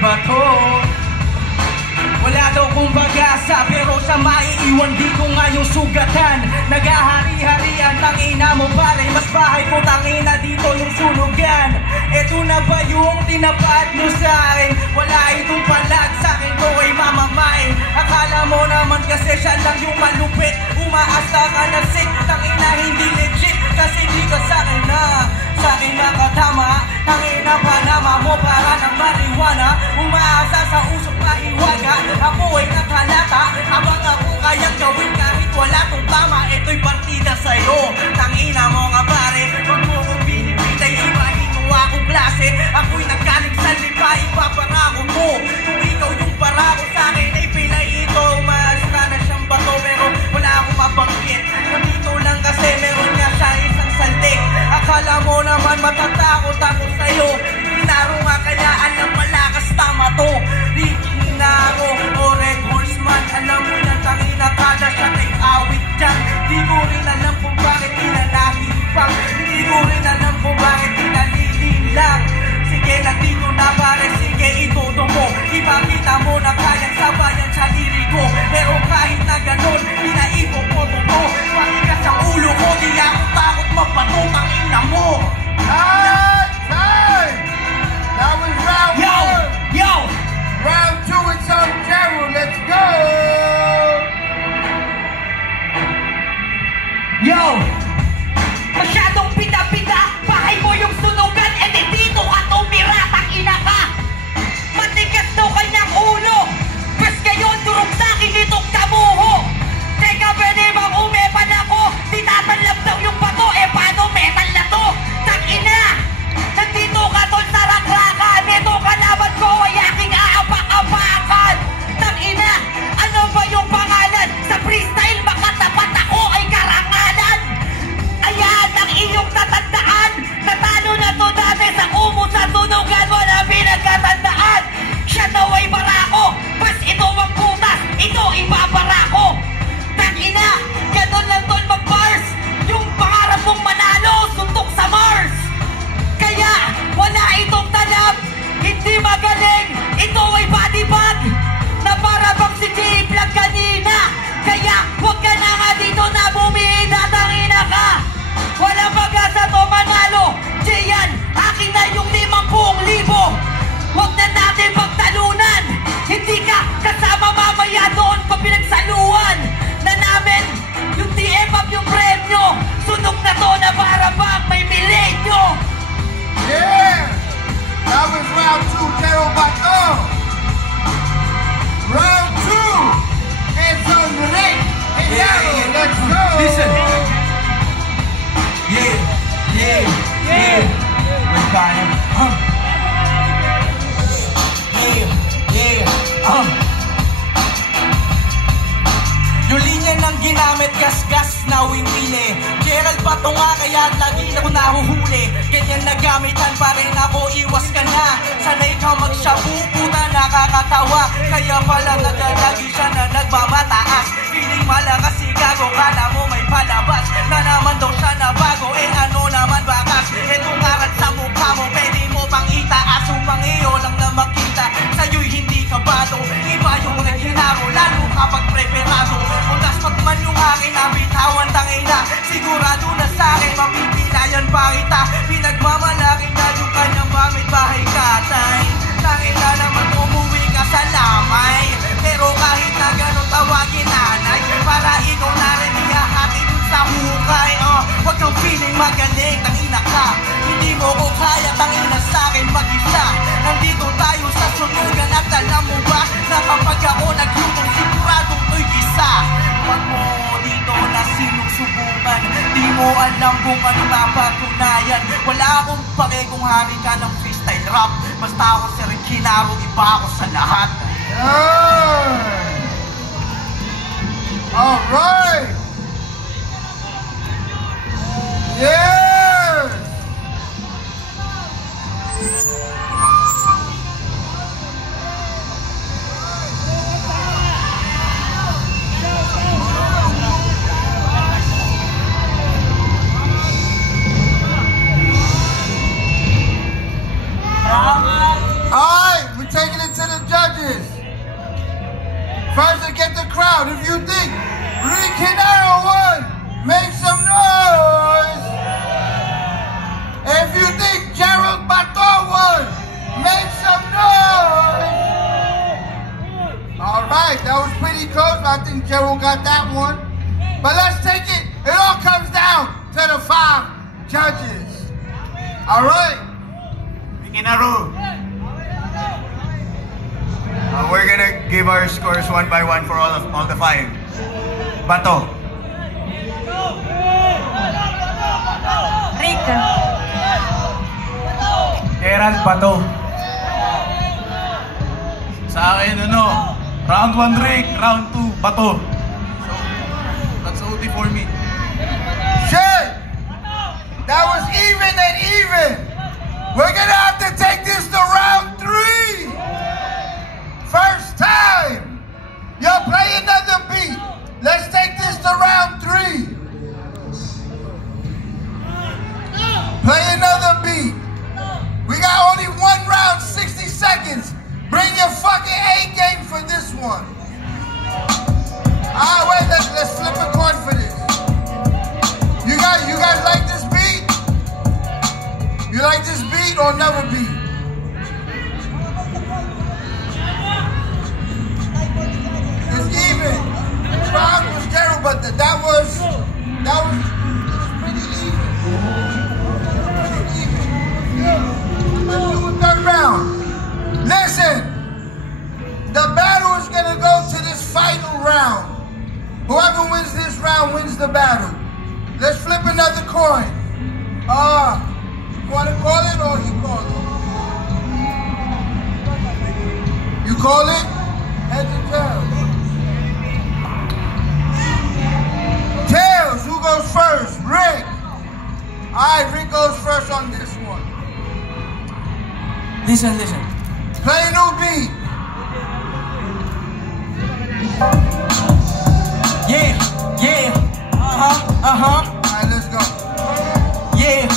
bato. Wala daw kong pag-asa pero sa maiiwan di ko nga yung sugatan. Nag-ahari-harian, tangina mo pare, mas bahay ko tangina dito yung sulugan. Eto na ba yung tinapat mo sa akin? Wala itong palag sa akin ko ay mamamain. Akala mo naman kasi siya lang yung malupit. Umaasta ka na sick, tangina hindi legit. Kasi di ka sa akin nakatama. Tangina panama mo para ng marijuana. Umaasa sa usok na iwaga. Ako ay nakalata, habang ako kayang gawin kahit wala kong tama. Ito'y partida sa'yo, tangina mo nga pare. Huwag mo kong binibitay, ibahin mo akong klase. Ako'y nagkaling sa lipa, ipaparako mo. Kung ikaw yung parako sa'kin ay pilay ito. Umaasta na siyang bato pero wala akong mabanggit. Nandito lang kasi meron nga siya isang saldik. Akala mo naman matatakot ako sa'yo. Pinaro nga kaya alam malakas tama to. Ginaro o Red Horseman. Alam mo yan tangina kada siya take awit dyan. Di ko rin alam kung bakit pinanahipang. Di ko rin alam kung bakit pinalililang. Sige nandito na pare, sige ituto mo. Ipakita mo na kayang sabayan sa liriko. Pero kahit na ganon, pinaiko ko to. Pakikas ang ulo ko, di ako takot magpatok ang ina mo. Time! That was round one. Yo! Round two, it's on Carol. Let's go! Yo! Masyadong pita-pita, bahay mo yung sunugan, e dito ka tumira, tangina ka! Matigas daw kanyang ulo, bes ngayon durog sa'kin itong tamuho! Teka, pwede bang umepan ako? Di tatanlap daw yung bato, e paano metal na to? Tangina! Nandito ka tol sa rakrakan, ito kalaban ko ay aking aapak-apakan! Tangina! Ano ba yung pangalan? Sa freestyle makatapat ako ay karangalan! Ayan ang iyong tatandaan. Natalo na to dati sa kumo sa tunugan mo na pinagkatandaan. Siya daw ay barako, bas ito ang putas, ito ibabarako. Tangina, ganun lang tol mag-bars. Yung pangarap mong manalo, suntok sa Mars. Kaya wala itong talab, hindi magaling. Ito ay body bag na para bang si J-Vlog kanina. Kaya huwag ka na nga dito na bumida, tangina ka. Wala pag-asa to manalo. Jayan, akin na yung 50,000. Huwag na natin pagtalunan. Hindi ka kasama mamaya doon pa pinagsaluan na namin yung TF up yung premyo. Sunog na to na para bang may milenyo. Yeah! That was round two, Carol Bato. Round two, it's on Rick and Carol. Let's go! Listen. Yeah. We're dying. Yung linya ng ginamit, gas-gas na wiwili. Gerald pa to nga kaya lagi na ko nahuhuli. Ganyan na gamitan pa rin ako, iwas ka na. Sanay ka magshabu, puta nakakatawa. Kaya pala naglalagi siya na nagmamataas. Feeling malakas si gago, kala mo may palabas. Na naman daw siya na bago, eh ano naman bakas. Etong arat sa mukha mo, pwede mo pang itaas. Upang iyo lang na makita, sa'yo'y hindi kabado. Iba yung naghinaro, lalo kapag preparado. Utas pag man yung aking nabitawan tangina, sigurado na sa'kin mapipilayan pa kita. Pinagmamalaki na yung kanyang bamit bahay katay. Tangina naman umuwi ka sa lamay. Pero kahit na gano'n tawagin nanay, para ikaw na rin ihahati dun sa hukay. Huwag kang feeling magaling, tangina ka. Hindi mo ko kaya, tangina sa'kin mag-isa. Nandito tayo sa sunugan at alam mo ba na kapag ako naglutong siguradong to'y gisa. Pag mo dito na sinusubukan, di mo alam kung ano napatunayan. Wala akong pake kung hari ka ng freestyle rap. Basta ako si Rick Hinaro, iba ako sa lahat. Alright! Yes! Alright, we're taking it to Kinaro won. Make some noise. If you think Gerald Bato won, make some noise. All right, that was pretty close. I think Gerald got that one. But let's take it. It all comes down to the 5 judges. All right. Kinaro. We're gonna give our scores one by one for all the 5. Bato. Rick. Gerald Bato. Sa akin, round 1 Rick, round 2 Bato. So, that's OT for me. Shit! That was even and even. We're gonna have to take this to round 3. First time. Yo, play another beat. Let's take this to round 3. Play another beat. We got only 1 round, 60 seconds. Bring your fucking A game for this one. Alright, wait, let's flip a coin for this. You guys like this beat? You like this beat or another beat? It's even. This round was terrible, but that was pretty even. Pretty even. Let's do a 3rd round. Listen, the battle is gonna go to this final round. Whoever wins this round wins the battle. Let's flip another coin. You wanna call it or you call it? You call it? Heads or tails? Tails, who goes first? Rick. Alright, Rick goes first on this one. Listen. Play a new beat. Yeah. Alright, let's go. Yeah.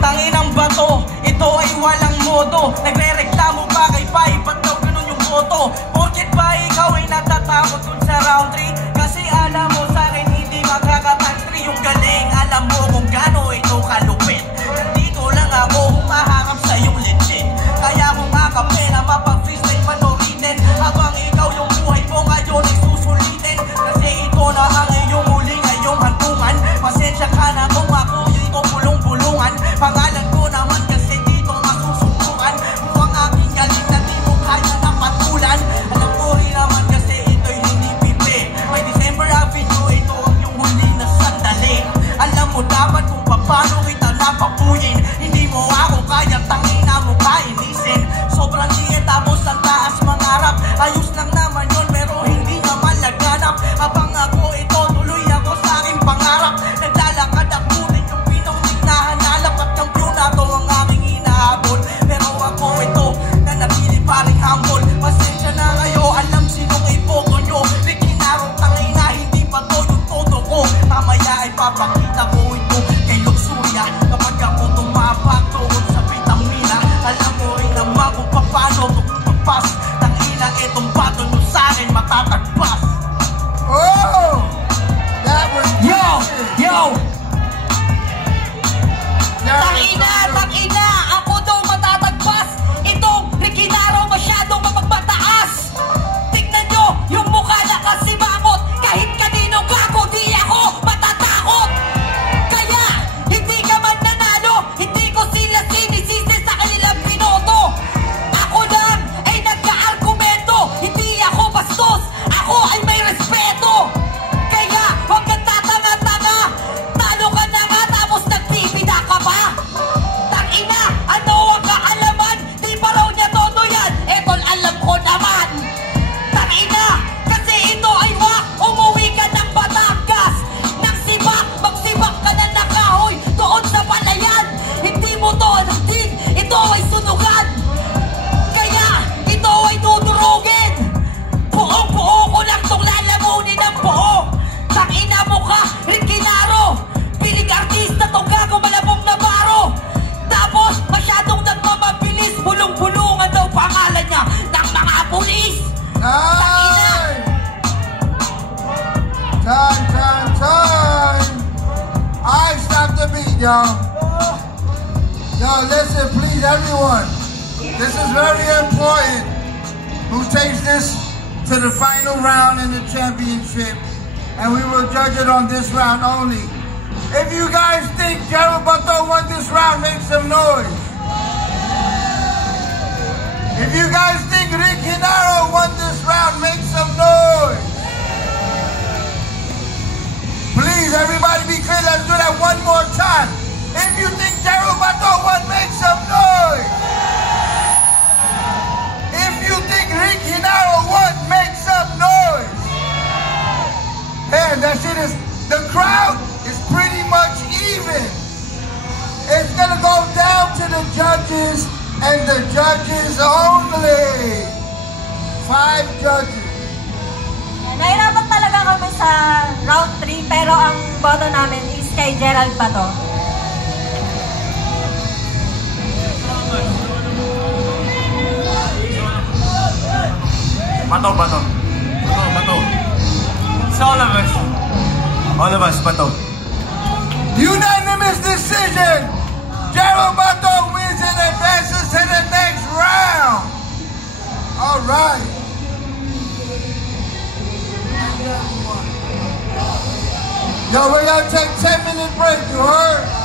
Tanginang Bato, ito ay walang modo. Nagre-reklamo pa kay Pai, ba't daw ganun yung boto? Porkit ba ikaw ay natatakot dun sa round 3? Kasi alam mo sa akin hindi makakatag-3 yung galing. Alam mo kung gano ito kalupit. Dito lang ako humaharap sa iyong legit. Kaya kung akapela mapag-freestyle manoritin, habang ikaw yung buhay mo ngayon ay susulitin. Kasi ito na ang iyong huling ngayong hantungan. Pasensya ka na kung ako dito bulong-bulungan. Pangalan ko naman kasi dito masusubukan. Kung ang aking galing na di mo kaya na patulan. Alam ko rin naman kasi ito'y hindi pipi. May y'all. Y'all, listen, please, everyone. This is very important. Who takes this to the final round in the championship, and we will judge it on this round only. If you guys think Gerald Bato won this round, make some noise. If you guys think Rick Hinaro won this round, make some noise. Please, everybody be clear. Let's do that one more time. If you think Gerald Bato won, make some noise. If you think Rick Hinaro won, make some noise. Man, that shit is, the crowd is pretty much even. It's gonna go down to the judges, and the judges only. 5 judges. Nahirapan talaga kami sa round 3, pero ang boto namin is kay Gerald Bato. Bato, Bato. Bato. It's all of us. All of us, Bato. Unanimous decision. Gerald Bato wins and advances to the next round. All right. Yo, we're gonna take 10-minute break, you heard?